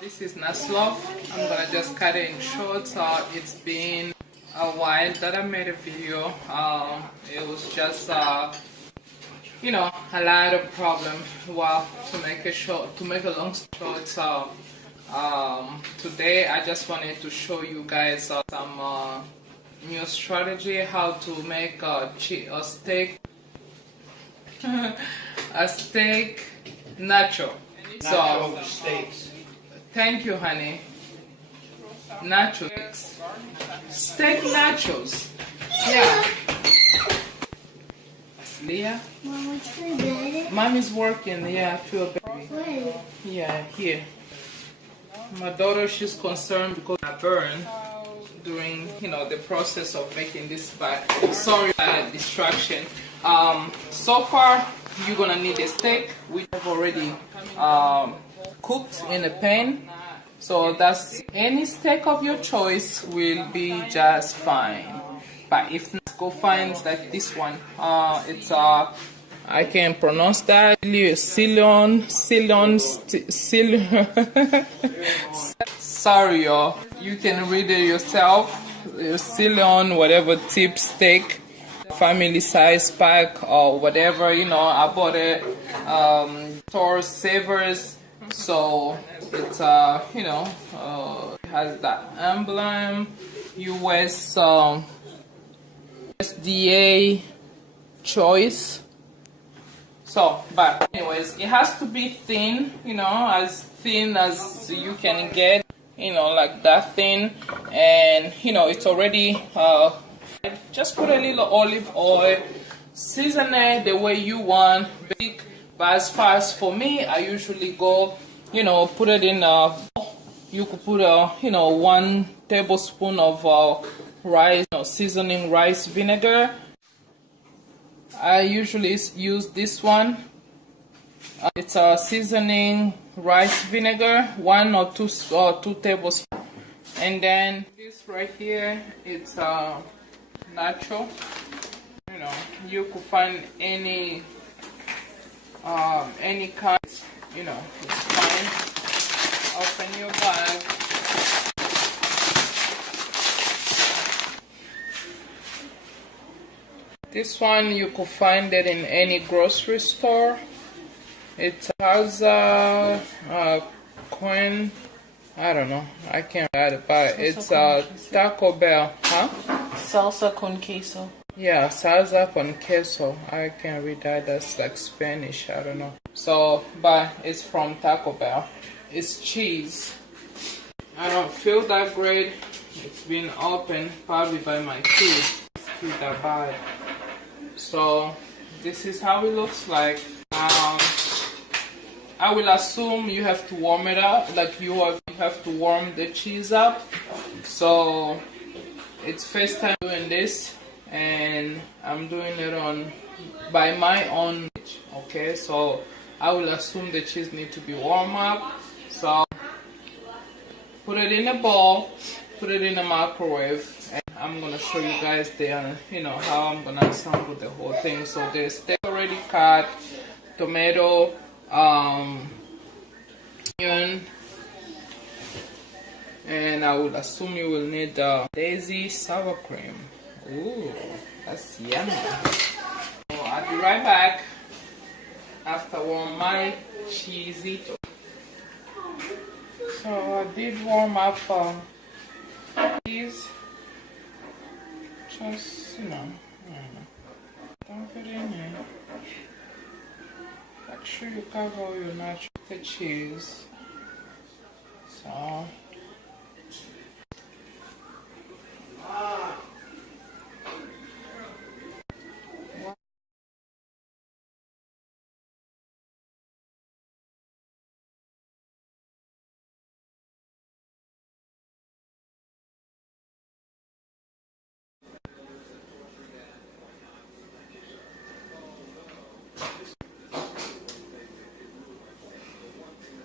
This is Naslo. I'm gonna just cut it in short. It's been a while that I made a video. It was just you know, a lot of problems. Well, to make a long story short, today I just wanted to show you guys some new strategy how to make a steak a steak nacho. Nacho steaks. Thank you, honey. Nachos. Steak nachos. Yeah. Leah? Mom, what's for bed? Mommy's working. Yeah, I feel better. Where? Yeah, here. My daughter, she's concerned because I burn during, you know, the process of making this bag. Sorry for that distraction. So far, you're gonna need a steak, which I've already cooked in a pan. So that's any steak of your choice will be just fine. But if not, go find like this one. It's I can't pronounce that. Silon. Sorry, y'all. You can read it yourself. Silon, whatever tip steak, family size pack or whatever. You know, I bought it. Store Savers. So it's you know, has that emblem, US SDA choice. So, but anyways, it has to be thin, you know, as thin as you can get, you know, like that thin. And you know, it's already just put a little olive oil, season it the way you want. But as far as for me, I usually go, you know, put it in you could put you know, 1 tablespoon of rice, you know, seasoning rice vinegar. I usually use this one. It's a seasoning rice vinegar, 1 or 2 tablespoons. And then this right here, it's nacho. You know, you could find any kind, you know, it's fine. Open your bag. This one you could find it in any grocery store. It has coin, I don't know, I can't add it, but it's Taco Bell, huh? Salsa con queso. Yeah, salsa con queso. I can't read that. That's like Spanish. I don't know. So, but it's from Taco Bell. It's cheese. I don't feel that great. It's been opened probably by my kids. It's that bad. So, this is how it looks like. I will assume you have to warm it up. Like you have to warm the cheese up. So, it's first time doing this. And I'm doing it by my own, okay? So I will assume the cheese need to be warm up. So put it in a bowl, put it in a microwave, and I'm gonna show you guys the, you know, how I'm gonna assemble the whole thing. So there's steak already cut, tomato, onion, and I will assume you will need Daisy sour cream. Ooh, that's yummy. So I'll be right back after warm my cheesito. So I did warm up cheese. Just, you know, dump it in here. Make sure you cover all your nacho with the cheese. So.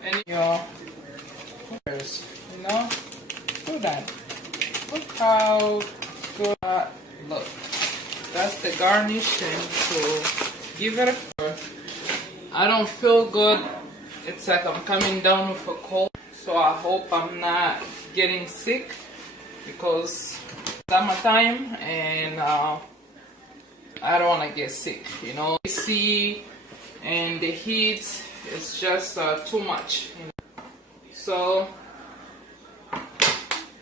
And your fingers, you know, do that. Look how good that looks. That's the garnishing to give it a I don't feel good. It's like I'm coming down with a cold. So I hope I'm not getting sick because summertime and I don't want to get sick, you know. AC and the heat is just too much, you know? So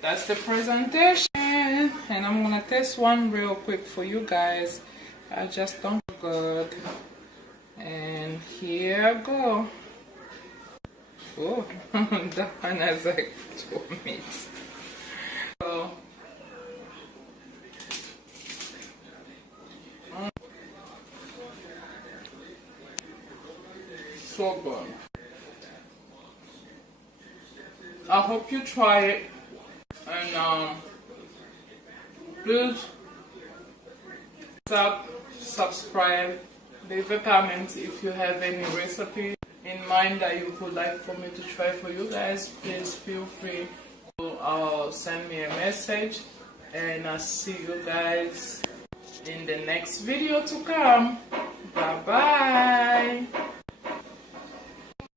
that's the presentation, and I'm gonna test one real quick for you guys. I just don't feel good, and here I go. Oh, that one has like 2 minutes. So so good. I hope you try it, and please subscribe, leave a comment if you have any recipe in mind that you would like for me to try for you guys. Please feel free to send me a message, and I'll see you guys in the next video to come.